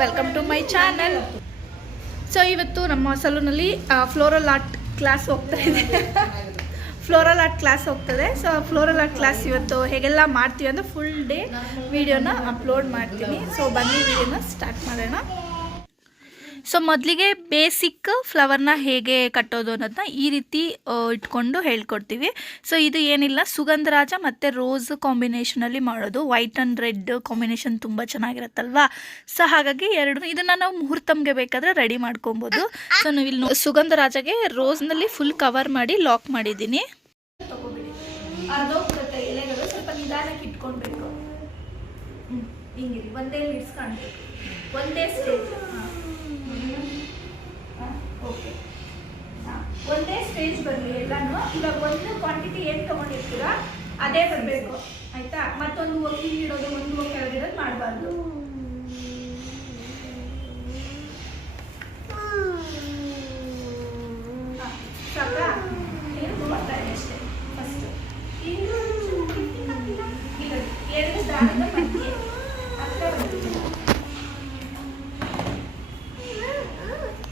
Welcome to my channel. So ಇವತ್ತು ನಮ್ಮ ಸಲೂನಲ್ಲಿ ಫ್ಲೋರಲ್ ಆರ್ಟ್ ಕ್ಲಾಸ್ ಹೋಗ್ತಾ ಇದೆ. ಫ್ಲೋರಲ್ ಆರ್ಟ್ ಕ್ಲಾಸ್ ಹೋಗ್ತದೆ. ಸೊ ಫ್ಲೋರಲ್ ಆರ್ಟ್ ಕ್ಲಾಸ್ ಇವತ್ತು ಹೇಗೆಲ್ಲ ಮಾಡ್ತೀವಿ ಅಂದರೆ ಫುಲ್ ಡೇ ವಿಡಿಯೋನ ಅಪ್ಲೋಡ್ ಮಾಡ್ತೀನಿ. ಸೊ ಬನ್ನಿ ವಿಡಿಯೋನ ಸ್ಟಾರ್ಟ್ ಮಾಡೋಣ. ಸೊ ಮೊದಲಿಗೆ ಬೇಸಿಕ್ ಫ್ಲವರ್ನ ಹೇಗೆ ಕಟ್ಟೋದು ಅನ್ನೋದನ್ನ ಈ ರೀತಿ ಇಟ್ಕೊಂಡು ಹೇಳ್ಕೊಡ್ತೀವಿ. ಸೊ ಇದು ಏನಿಲ್ಲ, ಸುಗಂಧರಾಜ ಮತ್ತು ರೋಸ್ ಕಾಂಬಿನೇಷನಲ್ಲಿ ಮಾಡೋದು. ವೈಟ್ ಆ್ಯಂಡ್ ರೆಡ್ ಕಾಂಬಿನೇಷನ್ ತುಂಬ ಚೆನ್ನಾಗಿರುತ್ತಲ್ವಾ. ಸೊ ಹಾಗಾಗಿ ಇದನ್ನು ನಾವು ಮುಹೂರ್ತಮ್ಗೆ ಬೇಕಾದರೆ ರೆಡಿ ಮಾಡ್ಕೊಬೋದು. ಸೊ ನೀವು ಇಲ್ಲಿ ಸುಗಂಧರಾಜಗೆ ರೋಸ್ನಲ್ಲಿ ಫುಲ್ ಕವರ್ ಮಾಡಿ ಲಾಕ್ ಮಾಡಿದ್ದೀನಿ. ಎಲೆಗಳು ಸ್ವಲ್ಪ ನಿಧಾನಕ್ಕೆ ಇಟ್ಕೊಳ್ಬೇಕು. ಹಿಂಗೆ ಒಂದೇ ಲೀಡ್ಸ್ ಕಾಣಬೇಕು, ಒಂದೇ ಸ್ಟೇಜ್. ಓಕೆ, ಒಂದೇ ಸ್ಟೇಜ್ ಬರಲಿ ಎಲ್ಲಾನು. ಇವಾಗ ಒಂದು ಕ್ವಾಂಟಿಟಿ ಏನು ತೊಗೊಂಡಿರ್ತೀರಾ ಅದೇ ಬರಬೇಕು, ಆಯಿತಾ? ಮತ್ತೊಂದು ಒಕ್ಕಿ ಇಡೋದು, ಒಂದು ಕೆಳಗಿಡೋದು ಮಾಡಬಾರ್ದು. ಸಾಕಾ? ಏನು ನೋಡ್ತಾ ಇದೆ ಅಷ್ಟೇ. ಫಸ್ಟು ಎರಡು ದಾರದ ಮಧ್ಯೆ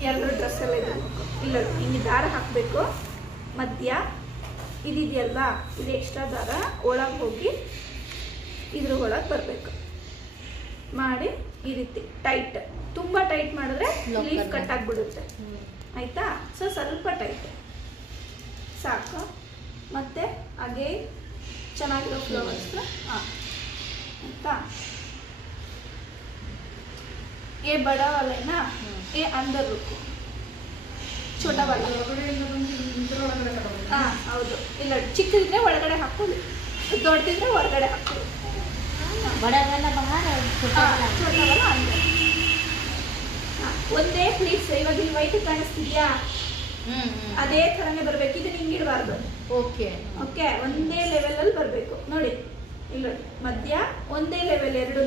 ಎಲ್ಲರೂ ಡ್ರೆಸ್ ಎಲ್ಲ ಇಲ್ಲ, ಹಿಂಗೆ ದಾರ ಹಾಕಬೇಕು. ಮಧ್ಯ ಇದಿದೆಯಲ್ವಾ, ಇದು ಎಕ್ಸ್ಟ್ರಾ ದಾರ ಒಳಗೆ ಹೋಗಿ ಇದ್ರ ಒಳಗೆ ಬರಬೇಕು ಮಾಡಿ ಈ ರೀತಿ ಟೈಟ್. ತುಂಬ ಟೈಟ್ ಮಾಡಿದ್ರೆ ಲೀಫ್ ಕಟ್ ಆಗಿಬಿಡುತ್ತೆ, ಆಯಿತಾ? ಸೊ ಸ್ವಲ್ಪ ಟೈಟ್ ಸಾಕು. ಮತ್ತು ಹಾಗೆ ಚೆನ್ನಾಗಿರೋ ಫ್ಲವರ್ಸ್ ಆಯಿತಾ? ये बड़ा वाला है ना, ये अंदर रुको, छोटा वाला. ಹಾಂ ಹೌದು. ಇಲ್ಲ, ಚಿಕ್ಕದಿದ್ರೆ ಒಳಗಡೆ ಹಾಕೊಳ್ಳಿ, ದೊಡ್ಡದಿದ್ರೆ ಹೊರಗಡೆ ಹಾಕೊಳ್ಳಿ. ಒಂದೇ ಪ್ಲೀಸ್. ಇವಾಗ ಇಲ್ಲಿ ವೈಟ್ ಕಾಣಿಸ್ತಿದ್ಯಾ? ಅದೇ ಥರನೇ ಬರಬೇಕು. ಇದನ್ನ ಹಿಂಗಿಡಬಾರ್ದು. ಓಕೆ ಓಕೆ, ಒಂದೇ ಲೆವೆಲಲ್ಲಿ ಬರಬೇಕು ನೋಡಿ. ಇಲ್ಲ, ಮಧ್ಯ ಒಂದೇ ಲೆವೆಲ್, ಎರಡೂ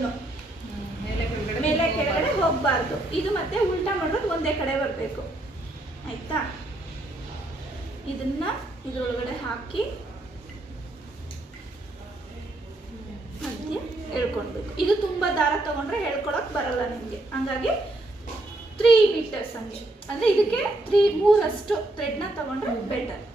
ಮೇಲೆ ಕೆಳಗಡೆ ಹೋಗಬಾರ್ದು. ಇದು ಮತ್ತೆ ಉಲ್ಟಾ ಮಾಡೋದು ಒಂದೇ ಕಡೆ ಬರಬೇಕು, ಆಯ್ತಾ? ಇದನ್ನ ಇದ್ರೊಳಗಡೆ ಹಾಕಿ ಮಧ್ಯ ಎಳ್ಕೊಳ್ಬೇಕು. ಇದು ತುಂಬಾ ದಾರ ತಗೊಂಡ್ರೆ ಹೇಳ್ಕೊಳಕ್ ಬರಲ್ಲ ನಿಮಗೆ, ಹಂಗಾಗಿ 3 ಮೀಟರ್ಸ್ ಹಂಗೆ, ಅಂದ್ರೆ ಇದಕ್ಕೆ 3 ಥ್ರೆಡ್ನ ತಗೊಂಡ್ರೆ ಬೆಟರ್.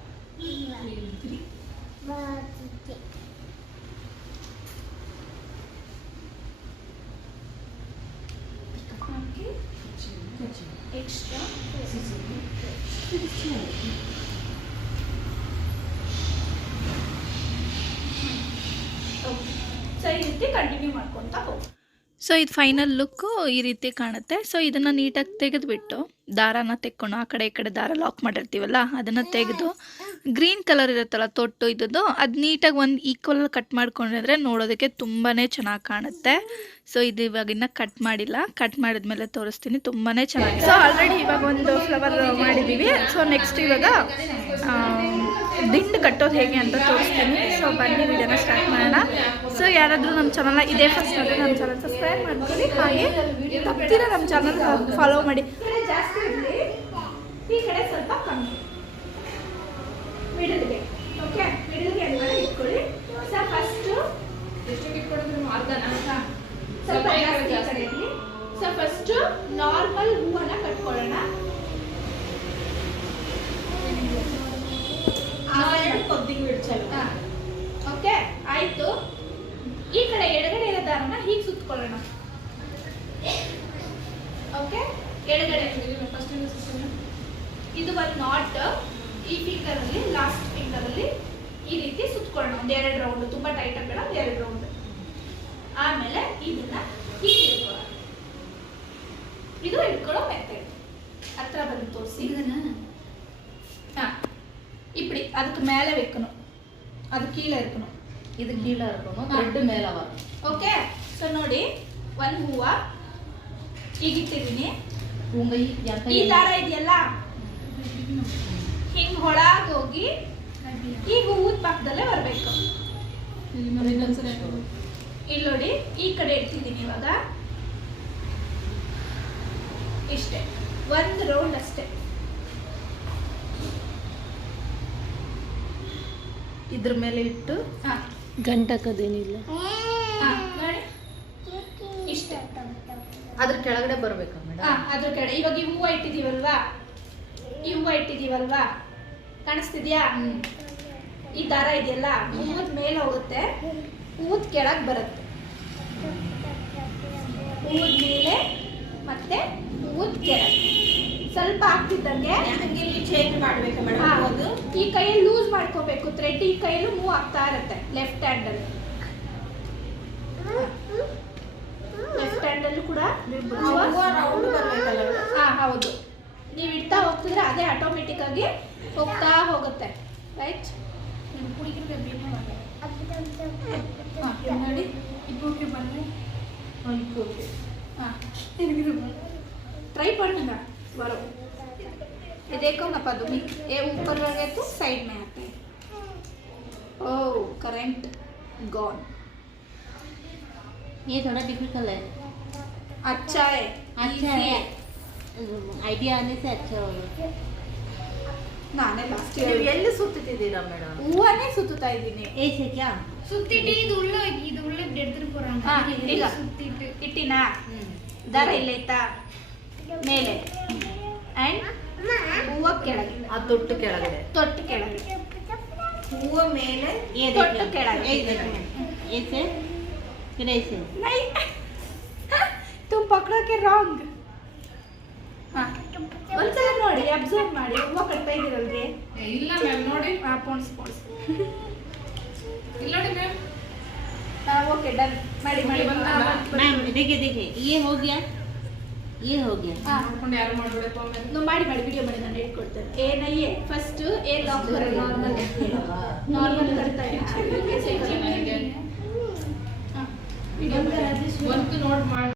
ಎಕ್ಸ್ಟ್ರಾ ಸೊ ಈ ರೀತಿ ಕಂಟಿನ್ಯೂ ಮಾಡ್ಕೊತಾ ಹೋಗಿ. ಸೊ ಇದು ಫೈನಲ್ ಲುಕ್ಕು ಈ ರೀತಿ ಕಾಣುತ್ತೆ. ಸೊ ಇದನ್ನು ನೀಟಾಗಿ ತೆಗೆದುಬಿಟ್ಟು ದಾರಾನ ತೆಕ್ಕೊಂಡು, ಆ ಕಡೆ ಈ ಕಡೆ ದಾರ ಲಾಕ್ ಮಾಡಿರ್ತೀವಲ್ಲ ಅದನ್ನು ತೆಗೆದು ಗ್ರೀನ್ ಕಲರ್ ಇರುತ್ತಲ್ಲ ತೊಟ್ಟು ಇದ್ದದ್ದು, ಅದು ನೀಟಾಗಿ ಒಂದು ಈಕ್ವಲ್ ಕಟ್ ಮಾಡ್ಕೊಂಡಿದ್ರೆ ನೋಡೋದಕ್ಕೆ ತುಂಬಾ ಚೆನ್ನಾಗಿ ಕಾಣುತ್ತೆ. ಸೊ ಇದು ಇವಾಗಿನ್ನ ಕಟ್ ಮಾಡಿಲ್ಲ, ಕಟ್ ಮಾಡಿದ್ಮೇಲೆ ತೋರಿಸ್ತೀನಿ. ತುಂಬಾ ಚೆನ್ನಾಗಿ. ಸೊ ಆಲ್ರೆಡಿ ಇವಾಗ ಒಂದು ಫ್ಲವರ್ ಮಾಡಿದ್ದೀವಿ. ಸೊ ನೆಕ್ಸ್ಟ್ ಇವಾಗ ದಿಂಡು ಕಟ್ಟೋದು ಹೇಗೆ ಅಂತ ತೋರಿಸ್ತೀನಿ. ಸೊ ಬನ್ನಿ ವಿಡಿಯೋನ ಸ್ಟಾರ್ಟ್ ಮಾಡೋಣ. ಸೊ ಯಾರಾದರೂ ನಮ್ಮ ಚಾನಲ್ನ ಇದೇ ಫಸ್ಟ್ ಅಂದರೆ ನಮ್ಮ ಚಾನಲ್ ಸಬ್ಸ್ಕ್ರೈಬ್ ಮಾಡ್ಕೊಳ್ಳಿ, ಹಾಗೆ ತಪ್ಪಿರ ನಮ್ಮ ಚಾನಲ್ ಫಾಲೋ ಮಾಡಿ. ಜಾಸ್ತಿ ಇರಲಿ, ಈ ಕಡೆ ಸ್ವಲ್ಪ ಕಮ್ಮಿ, ಮಿಡಲ್ಗೆ. ಓಕೆ, ಮಿಡಲ್ಗೆ ಎಲ್ಲ ಇಟ್ಕೊಳ್ಳಿ. ಸೊ ಫಸ್ಟು ಎಷ್ಟಕ್ಕೆ ಇಟ್ಕೊಳ್ಳೋದು? ಅರ್ಧನ ಸ್ವಲ್ಪ ಜಾಸ್ತಿ ಕಡೆ ಇರಲಿ. ಸೊ ಫಸ್ಟು ನಾರ್ಮಲ್ ಹೂವನ್ನು ಕಟ್ಕೊಳ್ಳೋಣ. ಓಕೆ ಆಯ್ತು. ಈ ಕಡೆ ಎಡಗಡೆ ಇರೋ ದಾರನ ಹೀಗೆ ಸುತ್ತಕೊಳ್ಳೋಣ. ಓಕೆ, ಎಡಗಡೆ ಇದು ಒಂದು ನಾಟ್. ಈ ಫಿಂಗರ್ ಅಲ್ಲಿ, ಲಾಸ್ಟ್ ಫಿಂಗರ್ ಅಲ್ಲಿ ಈ ರೀತಿ ಸುತ್ತಕೊಳ್ಳೋಣ. ಒಂದು 2 ರೌಂಡ್, ತುಂಬಾ ಟೈಟ್ ಆಗಬೇಡ, 2 ರೌಂಡ್. ಆಮೇಲೆ ಇದನ್ನ ಹೀಗೆ ಇಟ್ಕೊಳ್ಳೋಣ. ಇದು ಇಟ್ಕೊಳ್ಳೋ ಮೆಥಡ್. ಹತ್ರ ಬಂದು ತೋರಿಸಿ. ಹಾಂ, இப்படி அதுக்கு மேலே வைக்கணும், அது கீழே இருக்கணும், இது கீழே இருக்கணும், ரெண்டு மேலே வரும். ಓಕೆ, ಸೊ ನೋಡಿ, ಒಂದು ಹೂವ ಹೀಗಿಟ್ಟಿದ್ದೀನಿ. ಈ ದಾರ ಇದೆಯಲ್ಲ, ಹಿಂಗೆ ಒಳಗೆ ಹೋಗಿ ಈ ಹೂವದ ಪಕ್ಕದಲ್ಲೇ ಬರಬೇಕು. ಇಲ್ಲಿ ನೋಡಿ, ಈ ಕಡೆ ಇಡ್ತಿದ್ದೀನಿ. ಇವಾಗ ಇಷ್ಟೇ, 1 ರೌಂಡ್ ಅಷ್ಟೇ. ಇದ್ರ ಮೇಲೆ ಇಟ್ಟು ಗಂಟಕದೇನಿಲ್ಲ. ನೋಡಿ ಇಷ್ಟೇ. ಅದ್ರ ಕೆಳಗಡೆ ಬರ್ಬೇಕಾ ಮೇಡಮ್? ಅದ್ರ ಕೆಳಗಡೆ. ಇವಾಗ ಈ ಹೂವು ಇಟ್ಟಿದೀವಲ್ವಾ, ಈ ಹೂವು ಇಟ್ಟಿದೀವಲ್ವಾ, ಕಾಣಿಸ್ತಿದ್ಯಾ? ಈ ದಾರ ಇದೆಯಲ್ಲ, ಹೂವದ ಮೇಲೆ ಹೋಗುತ್ತೆ, ಹೂವದ ಕೆಳಗೆ ಬರುತ್ತೆ. ಹೂವದ ಮೇಲೆ ಮತ್ತೆ ಹೂವದ ಕೆಳಗೆ ಸ್ವಲ್ಪ ಆಗ್ತಿದ್ದಂಗೆ ಚೇಂಜ್ ಮಾಡ್ಬೇಕಾ ಮೇಡಮ್? ಈ ಕೈಯಲ್ಲಿ ಲೂಸ್ ಮಾಡ್ಕೋಬೇಕು. ಥ್ರೆಡ್ ಈ ಕೈಯಲ್ಲೂ ಮೂವ್ ಆಗ್ತಾ ಇರುತ್ತೆ. ಲೆಫ್ಟ್ ಹ್ಯಾಂಡಲ್ಲಿ, ಲೆಫ್ಟ್ ಹ್ಯಾಂಡಲ್ಲೂ ಕೂಡ ಹೌದು. ನೀವು ಇಡ್ತಾ ಹೋಗ್ತಿದ್ರೆ ಅದೇ ಆಟೋಮೆಟಿಕ್ ಆಗಿ ಹೋಗ್ತಾ ಹೋಗುತ್ತೆ. ರೈಟ್? ನೋಡಿ, ಇಪ್ಪೋಕೆ ಬಂದರೆ ट्राई पढ़ना बरो ये देखो ना पदमी, ये ऊपर रहे तो साइड में आते हैं. ओह करंट गॉन. ये थोड़ा डिफिकल्ट है. अच्छा है, अच्छा है. आइडिया आने से अच्छा होगा. ನಾನೇ ಲಾಸ್ಟ್ ಇಯರ್ ಎಲ್ಲಿ ಸುತ್ತಿದ್ದೀರಾ ಮೇಡಮ್? ಹೂವನೇ ಸುತ್ತುತ್ತಾ ಇದ್ದೀನಿ. ಏಸೆ ಕ್ಯಾ ಸುತ್ತಿಟ್ಟು ಇದು ಉಳ್ಳ ಎಡ್ತಿರು ಪೋರಾಂಗ ಈಗ ಸುತ್ತಿಟ್ಟು ಇಟ್ಟಿನಾ ದಾರ ಇಲ್ಲ ಐತಾ ಮೇಲೆ ಅಂಡ್ ಹೂವ ಕೆಳಗೆ, ಆ ತೊಟ್ಟು ಕೆಳಗಡೆ, ತೊಟ್ಟು ಕೆಳಗೆ, ಹೂವ ಮೇಲೆ, ತೊಟ್ಟು ಕೆಳಗೆ. ऐसे फिर ऐसे. नहीं तुम पकड़ो के रॉन्ग. ಒಂದ್ಸಲ ನೋಡಿ, ಅಬ್ಸರ್ವ್ ಮಾಡಿ. ಹೂವ ಕಟ್ತಾ ಇದ್ದೀರಲ್ರಿ? ಇಲ್ಲ ಮ್ಯಾಮ್ ನೋಡಿ. ಪೋಣ್ಸ್ ಪೋಣ್ಸ್ ಇಲ್ಲ ನೋಡಿ ಮ್ಯಾಮ್. ಓಕೆ ಡನ್ ಮಾಡಿ ಮಾಡಿ. मैम देखिए देखिए ये हो गया, ये हो गया. ನೋಡ್ಕೊಂಡು ಯಾರು ಮಾಡಬೇಕು ಆಮೇಲೆ ನೀವು ಮಾಡಿ ಮಾಡಿ ವಿಡಿಯೋ ಮಾಡಿ, ನಾನು ಹೇಳ್ಕೊಡ್ತೇನೆ. ಏನಯ್ಯೇ ಫಸ್ಟ್ ಏ ಲಾಕ್ ಬರೋದು ನಾರ್ಮಲ್ ನಾರ್ಮಲ್ ಕಟ್ತಾ ಇದ್ದೀನಿ. ಒಂದು ನೋಟ್ ಮಾಡಿ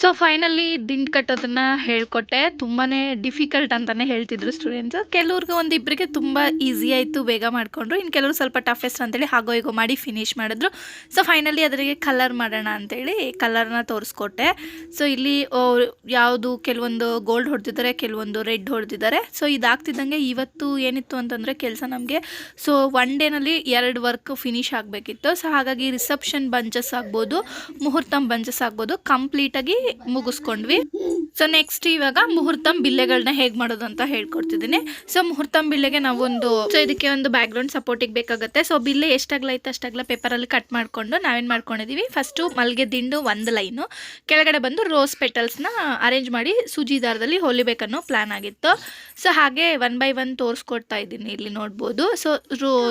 ಸೊ ಫೈನಲಿ ದಿಂಡು ಕಟ್ಟೋದನ್ನು ಹೇಳ್ಕೊಟ್ಟೆ. ತುಂಬಾ ಡಿಫಿಕಲ್ಟ್ ಅಂತಲೇ ಹೇಳ್ತಿದ್ರು ಸ್ಟೂಡೆಂಟ್ಸು. ಕೆಲವ್ರಿಗೆ ಒಂದಿಬ್ಬರಿಗೆ ತುಂಬ ಈಸಿ ಆಯಿತು, ಬೇಗ ಮಾಡಿಕೊಂಡ್ರು. ಇನ್ನು ಕೆಲವರು ಸ್ವಲ್ಪ ಟಫೆಸ್ಟ್ ಅಂತೇಳಿ ಹಾಗೋ ಹೀಗೋ ಮಾಡಿ ಫಿನಿಷ್ ಮಾಡಿದ್ರು. ಸೊ ಫೈನಲಿ ಅದರಿಗೆ ಕಲರ್ ಮಾಡೋಣ ಅಂತೇಳಿ ಕಲರ್ನ ತೋರಿಸ್ಕೊಟ್ಟೆ. ಸೊ ಇಲ್ಲಿ ಯಾವುದು ಕೆಲವೊಂದು ಗೋಲ್ಡ್ ಹೊಡೆದಿದ್ದಾರೆ, ಕೆಲವೊಂದು ರೆಡ್ ಹೊಡೆದಿದ್ದಾರೆ. ಸೊ ಇದಾಗ್ತಿದ್ದಂಗೆ ಇವತ್ತು ಏನಿತ್ತು ಅಂತಂದರೆ ಕೆಲಸ ನಮಗೆ, ಸೊ ಒನ್ ಡೇನಲ್ಲಿ 2 ವರ್ಕ್ ಫಿನಿಷ್ ಆಗಬೇಕಿತ್ತು. ಸೊ ಹಾಗಾಗಿ ರಿಸೆಪ್ಷನ್ ಬಂಚಸ್ ಆಗ್ಬೋದು, ಮುಹೂರ್ತಂ ಬಂಚಸ್ ಆಗ್ಬೋದು, ಕಂಪ್ಲೀಟಾಗಿ ಮುಗಿಸ್ಕೊಂಡ್ವಿ. ಸೊ ನೆಕ್ಸ್ಟ್ ಇವಾಗ ಮುಹೂರ್ತಂ ಬಿಲ್ಲೆಗಳನ್ನ ಹೇಗೆ ಮಾಡೋದು ಅಂತ ಹೇಳ್ಕೊಡ್ತಿದ್ದೀನಿ. ಸೊ ಮುಹೂರ್ತಂ ಬಿಲ್ಲೆಗೆ ನಾವೊಂದು, ಸೊ ಇದಕ್ಕೆ ಒಂದು ಬ್ಯಾಕ್ಗ್ರೌಂಡ್ ಸಪೋರ್ಟಿಗೆ ಬೇಕಾಗುತ್ತೆ. ಸೊ ಬಿಲ್ಲೆ ಎಷ್ಟಾಗಲ ಐತೆ ಅಷ್ಟಾಗಲ ಪೇಪರಲ್ಲಿ ಕಟ್ ಮಾಡಿಕೊಂಡು ನಾವೇನು ಮಾಡ್ಕೊಂಡಿದ್ದೀವಿ, ಫಸ್ಟು ಮಲ್ಗೆ ದಿಂಡು ಒಂದು ಲೈನು, ಕೆಳಗಡೆ ಬಂದು ರೋಸ್ ಪೆಟಲ್ಸ್ನ ಅರೇಂಜ್ ಮಾಡಿ ಸೂಜಿ ದಾರದಲ್ಲಿ ಹೊಲಿಬೇಕನ್ನೋ ಪ್ಲ್ಯಾನ್ ಆಗಿತ್ತು. ಸೊ ಹಾಗೆ 1 by 1 ತೋರಿಸ್ಕೊಡ್ತಾ ಇದ್ದೀನಿ, ಇಲ್ಲಿ ನೋಡ್ಬೋದು. ಸೊ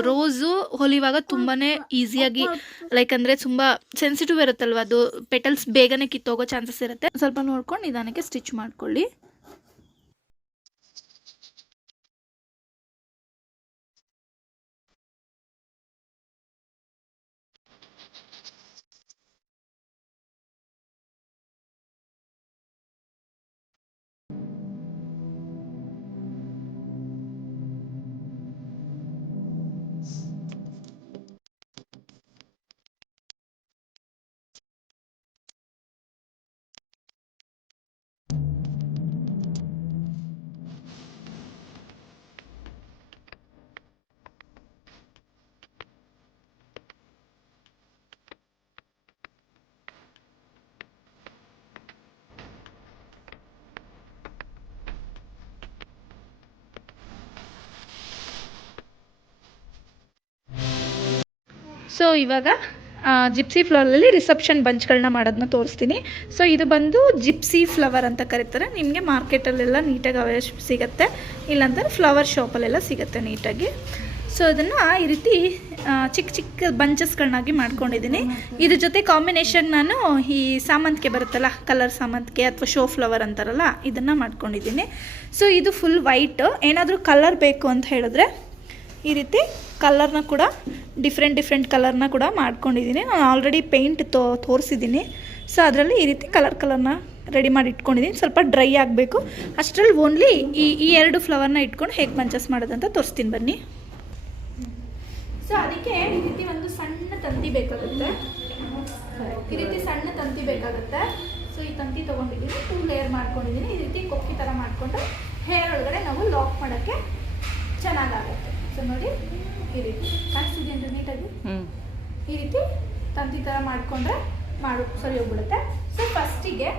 ರೋಸು ಹೊಲಿವಾಗ ತುಂಬಾ ಈಸಿಯಾಗಿ, ಲೈಕ್ ಅಂದರೆ ತುಂಬ ಸೆನ್ಸಿಟಿವ್ ಇರುತ್ತಲ್ವ, ಅದು ಪೆಟಲ್ಸ್ ಬೇಗನೆ ಕಿತ್ತೋಗೋ ಚಾನ್ಸಸ್ ಇರುತ್ತೆ. ಸ್ವಲ್ಪ ನೋಡ್ಕೊಂಡು ನಿಧಾನಕ್ಕೆ ಸ್ಟಿಚ್ ಮಾಡ್ಕೊಳ್ಳಿ. ಸೊ ಇವಾಗ ಜಿಪ್ಸಿ ಫ್ಲವರಲ್ಲಿ ರಿಸೆಪ್ಷನ್ ಬಂಚ್ಗಳನ್ನ ಮಾಡೋದನ್ನ ತೋರಿಸ್ತೀನಿ. ಸೊ ಇದು ಬಂದು ಜಿಪ್ಸಿ ಫ್ಲವರ್ ಅಂತ ಕರೀತಾರೆ. ನಿಮಗೆ ಮಾರ್ಕೆಟಲ್ಲೆಲ್ಲ ನೀಟಾಗಿ ಅವೈಲೇಬಲ್ ಸಿಗುತ್ತೆ, ಇಲ್ಲಾಂದರೆ ಫ್ಲವರ್ ಶಾಪಲ್ಲೆಲ್ಲ ಸಿಗುತ್ತೆ ನೀಟಾಗಿ. ಸೊ ಅದನ್ನು ಈ ರೀತಿ ಚಿಕ್ಕ ಚಿಕ್ಕ ಬಂಚಸ್ಗಳನ್ನಾಗಿ ಮಾಡ್ಕೊಂಡಿದ್ದೀನಿ. ಇದ್ರ ಜೊತೆ ಕಾಂಬಿನೇಷನ್ ನಾನು ಈ ಸಾಮಂತಿಗೆ ಬರುತ್ತಲ್ಲ, ಕಲರ್ ಸಾಮಂತಿಗೆ ಅಥವಾ ಶೋ ಫ್ಲವರ್ ಅಂತಾರಲ್ಲ, ಇದನ್ನು ಮಾಡ್ಕೊಂಡಿದ್ದೀನಿ. ಸೊ ಇದು ಫುಲ್ ವೈಟ್. ಏನಾದರೂ ಕಲರ್ ಬೇಕು ಅಂತ ಹೇಳಿದ್ರೆ ಈ ರೀತಿ ಕಲರ್ನ ಕೂಡ ಡಿಫ್ರೆಂಟ್ ಕಲರ್ನ ಕೂಡ ಮಾಡ್ಕೊಂಡಿದ್ದೀನಿ. ನಾನು ಆಲ್ರೆಡಿ ಪೇಂಟ್ ತೋರಿಸಿದ್ದೀನಿ. ಸೊ ಅದರಲ್ಲಿ ಈ ರೀತಿ ಕಲರ್ನ ರೆಡಿ ಮಾಡಿ ಇಟ್ಕೊಂಡಿದ್ದೀನಿ. ಸ್ವಲ್ಪ ಡ್ರೈ ಆಗಬೇಕು, ಅಷ್ಟರಲ್ಲಿ ಓನ್ಲಿ ಈ 2 ಫ್ಲವರ್ನ ಇಟ್ಕೊಂಡು ಹೇಗೆ ಬಂಚಸ್ ಮಾಡೋದಂತ ತೋರಿಸ್ತೀನಿ ಬನ್ನಿ. ಸೊ ಅದಕ್ಕೆ ಈ ರೀತಿ ಒಂದು ಸಣ್ಣ ತಂತಿ ಬೇಕಾಗುತ್ತೆ. ಈ ರೀತಿ ಸಣ್ಣ ತಂತಿ ಬೇಕಾಗುತ್ತೆ. ಸೊ ಈ ತಂತಿ ತೊಗೊಂಡಿದ್ದೀನಿ, 2 ಲೇಯರ್ ಮಾಡ್ಕೊಂಡಿದ್ದೀನಿ. ಈ ರೀತಿ ಕೊಕ್ಕಿ ಥರ ಮಾಡಿಕೊಂಡು ಹೇರ್ ಒಳಗಡೆ ನಾವು ಲಾಕ್ ಮಾಡೋಕ್ಕೆ ಚೆನ್ನಾಗಾಗುತ್ತೆ. ಸೊ ನೋಡಿ, ಈ ರೀತಿ ಕಾಣಿಸ್ತಿದೆ ಅಂದರೆ ನೀಟಾಗಿ ಈ ರೀತಿ ತಂತಿ ಥರ ಮಾಡಿಕೊಂಡ್ರೆ ಸರಿ ಹೋಗ್ಬಿಡುತ್ತೆ. ಸೊ ಫಸ್ಟಿಗೆ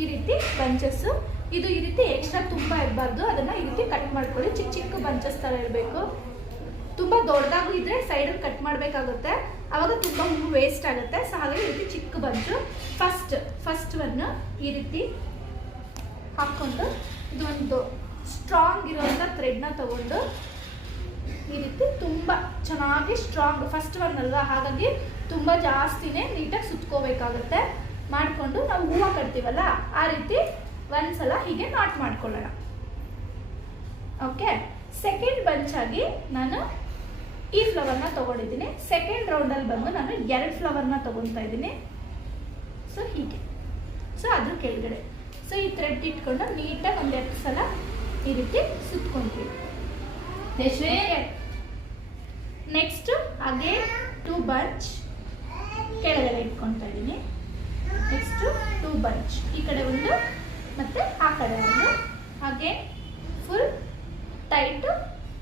ಈ ರೀತಿ ಬಂಚಸ್ಸು, ಇದು ಈ ರೀತಿ ಎಕ್ಸ್ಟ್ರಾ ತುಂಬ ಇರಬಾರ್ದು, ಅದನ್ನು ಈ ರೀತಿ ಕಟ್ ಮಾಡ್ಕೊಳ್ಳಿ. ಚಿಕ್ಕ ಚಿಕ್ಕ ಬಂಚಸ್ ಥರ ಇರಬೇಕು. ತುಂಬ ದೊಡ್ಡದಾಗೂ ಇದ್ದರೆ ಸೈಡಲ್ಲಿ ಕಟ್ ಮಾಡಬೇಕಾಗುತ್ತೆ, ಆವಾಗ ತುಂಬ ಹೂವು ವೇಸ್ಟ್ ಆಗುತ್ತೆ. ಸೊ ಹಾಗಾಗಿ ಈ ರೀತಿ ಚಿಕ್ಕ ಬಂಚು ಫಸ್ಟ್ ಒನ್ನು ಈ ರೀತಿ ಹಾಕ್ಕೊಂಡು, ಇದು ಒಂದು ಸ್ಟ್ರಾಂಗ್ ಇರುವಂಥ ಥ್ರೆಡ್ನ ತಗೊಂಡು ಈ ರೀತಿ ತುಂಬ ಚೆನ್ನಾಗಿ ಸ್ಟ್ರಾಂಗ್, ಫಸ್ಟ್ ಒನ್ ಅಲ್ವಾ, ಹಾಗಾಗಿ ತುಂಬ ಜಾಸ್ತಿನೇ ನೀಟಾಗಿ ಸುತ್ಕೋಬೇಕಾಗುತ್ತೆ. ಮಾಡಿಕೊಂಡು ನಾವು ಹೂವು ಕಟ್ತೀವಲ್ಲ, ಆ ರೀತಿ ಒಂದ್ಸಲ ಹೀಗೆ ನಾಟ್ ಮಾಡ್ಕೊಳ್ಳೋಣ. ಓಕೆ, ಸೆಕೆಂಡ್ ಬಂಚಾಗಿ ನಾನು ಈ ಫ್ಲವರ್ನ ತೊಗೊಂಡಿದ್ದೀನಿ. ಸೆಕೆಂಡ್ ರೌಂಡಲ್ಲಿ ಬಂದು ನಾನು 2 ಫ್ಲವರ್ನ ತೊಗೊತಾ ಇದ್ದೀನಿ. ಸೊ ಹೀಗೆ, ಸೊ ಅದ್ರ ಕೆಳಗಡೆ ಸೊ ಈ ಥ್ರೆಡ್ ಇಟ್ಕೊಂಡು ನೀಟಾಗಿ 1-2 ಸಲ ಈ ರೀತಿ ಸುತ್ಕೊಂತೀವಿ. ನೆಕ್ಸ್ಟ್ ಹಾಗೆ 2 ಬಂಚ್ ಕೆಳಗಡೆ ಇಟ್ಕೊತಾ ಇದ್ದೀನಿ. ನೆಕ್ಸ್ಟ್ 2 ಬಂಚ್ ಈ ಕಡೆ ಒಂದು ಮತ್ತು ಆ ಕಡೆ ಒಂದು, ಹಾಗೆ full tight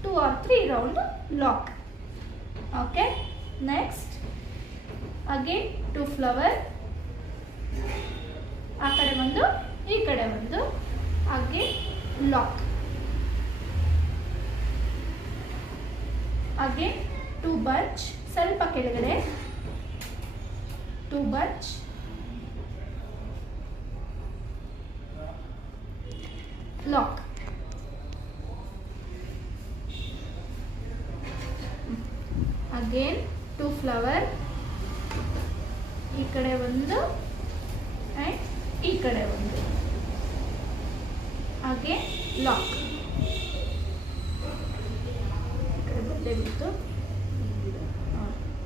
2 or 3 round lock. Okay, next again 2 flower, ಆ ಕಡೆ ಒಂದು ಈ ಕಡೆ ಒಂದು, ಹಾಗೆ ಲಾಕ್. ಹಾಗೆ 2 ಬಂಚ್ ಸ್ವಲ್ಪ ಕೆಳಗಡೆ, 2 ಬಂಚ್, ಲಾಕ್. ಅಗೇನ್ 2 ಫ್ಲವರ್, ಈ ಕಡೆ ಒಂದು ಆ್ಯಂಡ್ ಈ ಕಡೆ ಒಂದು, ಹಾಗೆ ಲಾಕ್. ಬಿಟ್ಟು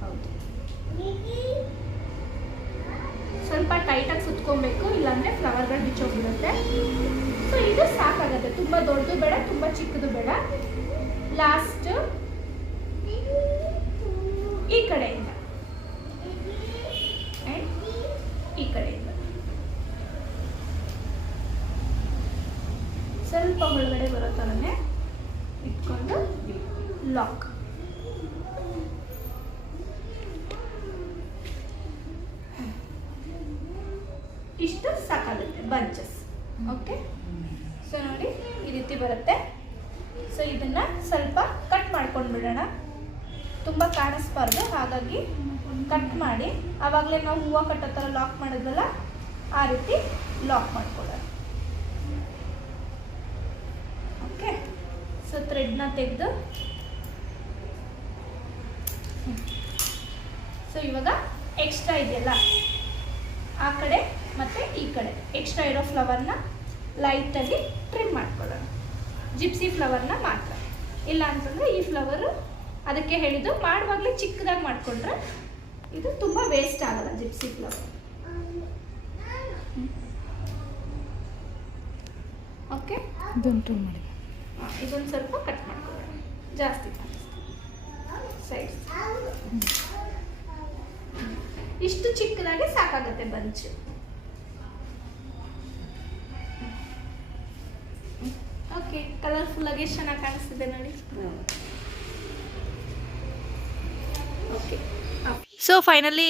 ಹೌದು, ಸ್ವಲ್ಪ ಟೈಟಾಗಿ ಸುತ್ಕೊಬೇಕು, ಇಲ್ಲ ಇಲ್ಲಾಂದರೆ ಫ್ಲವರ್ಗಳು ಬಿಚ್ಚೋಗ್ಬಿಡುತ್ತೆ. ಸೊ ಇದು ಸಾಕಾಗುತ್ತೆ, ತುಂಬ ದೊಡ್ಡದು ಬೇಡ, ತುಂಬ ಚಿಕ್ಕದು ಬೇಡ. ಲಾಸ್ಟ್ ಈ ಕಡೆಯಿಂದ ಈ ಕಡೆಯಿಂದ ಸ್ವಲ್ಪ ಒಳಗಡೆ ಬರೋ ಥರನೇ ಇಟ್ಕೊಂಡು ಲಾಕ್. ಇಷ್ಟು ಸಾಕಾಗುತ್ತೆ ಬಂಚಸ್. ಓಕೆ, ಸೊ ನೋಡಿ ಈ ರೀತಿ ಬರುತ್ತೆ. ಸೊ ಇದನ್ನು ಸ್ವಲ್ಪ ಕಟ್ ಮಾಡ್ಕೊಂಡು ಬಿಡೋಣ, ತುಂಬ ಕಾಣಿಸ್ಬಾರ್ದು, ಹಾಗಾಗಿ ಕಟ್ ಮಾಡಿ ಆವಾಗಲೇ ನಾವು ಹೂವು ಕಟ್ಟೋ ಥರ ಲಾಕ್ ಮಾಡಿದ್ವಲ್ಲ ಆ ರೀತಿ ಲಾಕ್ ಮಾಡ್ಕೊಳ್ಳೋಣ. ಓಕೆ, ಸೊ ಥ್ರೆಡ್ನ ತೆಗೆದು ಸೊ ಇವಾಗ ಎಕ್ಸ್ಟ್ರಾ ಇದೆಯಲ್ಲ ಆ ಕಡೆ ಮತ್ತು ಈ ಕಡೆ ಎಕ್ಸ್ಟ್ರಾ ಇರೋ ಫ್ಲವರ್ನ ಲೈಟಾಗಿ ಟ್ರಿಮ್ ಮಾಡ್ಕೊಳ್ಳೋಣ. ಜಿಪ್ಸಿ ಫ್ಲವರ್ನ ಮಾತ್ರ, ಇಲ್ಲ ಅಂತಂದರೆ ಈ ಫ್ಲವರು ಅದಕ್ಕೆ ಹೇಳಿದ್ದು ಮಾಡುವಾಗಲೇ ಚಿಕ್ಕದಾಗಿ ಮಾಡಿಕೊಂಡ್ರೆ ಇದು ತುಂಬ ವೇಸ್ಟ್ ಆಗಲ್ಲ ಜಿಪ್ಸಿ ಫ್ಲವರ್. ಓಕೆ, ಇದೊಂದು ಸ್ವಲ್ಪ ಕಟ್ ಮಾಡ್ಕೊಳ್ಳೋಣ, ಜಾಸ್ತಿ ಸೈಡ್ ಇಷ್ಟು ಚಿಕ್ಕದಾಗಿ ಸಾಕಾಗುತ್ತೆ ಬಂಚು. ಓಕೆ, ಕಲರ್ಫುಲ್ ಆಗಿ ಚೆನ್ನಾಗಿ ಕಾಣಿಸ್ತಿದೆ ನೋಡಿ. ಓಕೆ, ಸೊ ಫೈನಲಿ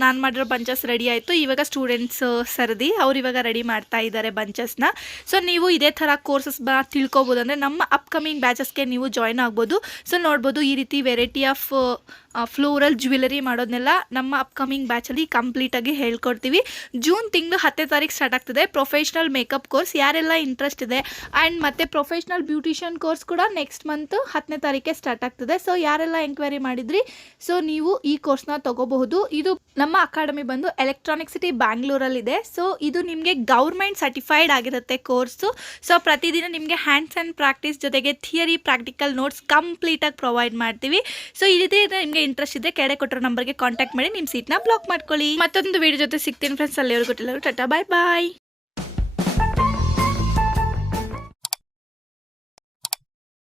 ನಾನು ಮಾಡಿರೋ ಬಂಚಸ್ ರೆಡಿ ಆಯಿತು. ಇವಾಗ ಸ್ಟೂಡೆಂಟ್ಸ್ ಸರದಿ ಅವ್ರು ಇವಾಗ ರೆಡಿ ಮಾಡ್ತಾ ಇದ್ದಾರೆ ಬಂಚಸ್ನ. ಸೊ ನೀವು ಇದೇ ಥರ ಕೋರ್ಸಸ್ನ ತಿಳ್ಕೊಬೋದು, ಅಂದರೆ ನಮ್ಮ ಅಪ್ಕಮಿಂಗ್ ಬ್ಯಾಚಸ್ಗೆ ನೀವು ಜಾಯ್ನ್ ಆಗ್ಬೋದು. ಸೊ ನೋಡ್ಬೋದು ಈ ರೀತಿ ವೆರೈಟಿ ಆಫ್ ಫ್ಲೋರಲ್ ಜ್ಯುವೆಲರಿ ಮಾಡೋದನ್ನೆಲ್ಲ ನಮ್ಮ ಅಪ್ಕಮಿಂಗ್ ಬ್ಯಾಚಲ್ಲಿ ಕಂಪ್ಲೀಟಾಗಿ ಹೇಳ್ಕೊಡ್ತೀವಿ. ಜೂನ್ ತಿಂಗಳು 10ನೇ ತಾರೀಕು ಸ್ಟಾರ್ಟ್ ಆಗ್ತದೆ ಪ್ರೊಫೆಷ್ನಲ್ ಮೇಕಪ್ ಕೋರ್ಸ್. ಯಾರೆಲ್ಲ ಇಂಟ್ರೆಸ್ಟ್ ಇದೆ ಆ್ಯಂಡ್ ಮತ್ತು ಪ್ರೊಫೆಷ್ನಲ್ ಬ್ಯೂಟಿಷಿಯನ್ ಕೋರ್ಸ್ ಕೂಡ ನೆಕ್ಸ್ಟ್ ಮಂತ್ 10ನೇ ತಾರೀಕೆ ಸ್ಟಾರ್ಟ್ ಆಗ್ತದೆ. ಸೊ ಯಾರೆಲ್ಲ ಎಂಕ್ವೈರಿ ಮಾಡಿದ್ರಿ, ಸೊ ನೀವು ಈ ಕೋರ್ಸ್ನ ತಗೋಬಹುದು. ಇದು ನಮ್ಮ ಅಕಾಡೆಮಿ ಬಂದು ಎಲೆಕ್ಟ್ರಾನಿಕ್ ಸಿಟಿ ಬ್ಯಾಂಗ್ಳೂರಲ್ಲಿದೆ. ಸೊ ಇದು ನಿಮಗೆ ಗೌರ್ಮೆಂಟ್ ಸರ್ಟಿಫೈಡ್ ಆಗಿರುತ್ತೆ ಕೋರ್ಸು. ಸೊ ಪ್ರತಿದಿನ ನಿಮಗೆ ಹ್ಯಾಂಡ್ಸ್ ಆ್ಯಂಡ್ ಪ್ರಾಕ್ಟೀಸ್ ಜೊತೆಗೆ ಥಿಯರಿ ಪ್ರಾಕ್ಟಿಕಲ್ ನೋಟ್ಸ್ ಕಂಪ್ಲೀಟಾಗಿ ಪ್ರೊವೈಡ್ ಮಾಡ್ತೀವಿ. ಸೊ ಇದೇ ನಿಮಗೆ ಇಂಟ್ರೆಸ್ಟ್ ಇದೆ ಕೆಳಗೆ ಕೊಟ್ಟಿರೋ ನಂಬರ್ಗೆ ಕಾಂಟ್ಯಾಕ್ಟ್ ಮಾಡಿ ನಿಮ್ಮ ಸೀಟ್ನ ಬ್ಲಾಕ್ ಮಾಡ್ಕೊಳ್ಳಿ. ಮತ್ತೊಂದು ವಿಡಿಯೋ ಜೊತೆ ಸಿಗ್ತೀನಿ ಫ್ರೆಂಡ್ಸ್. ಅಲ್ಲಿವರೆಗೂ ಟಾಟಾ, ಬಾಯ್ ಬಾಯ್.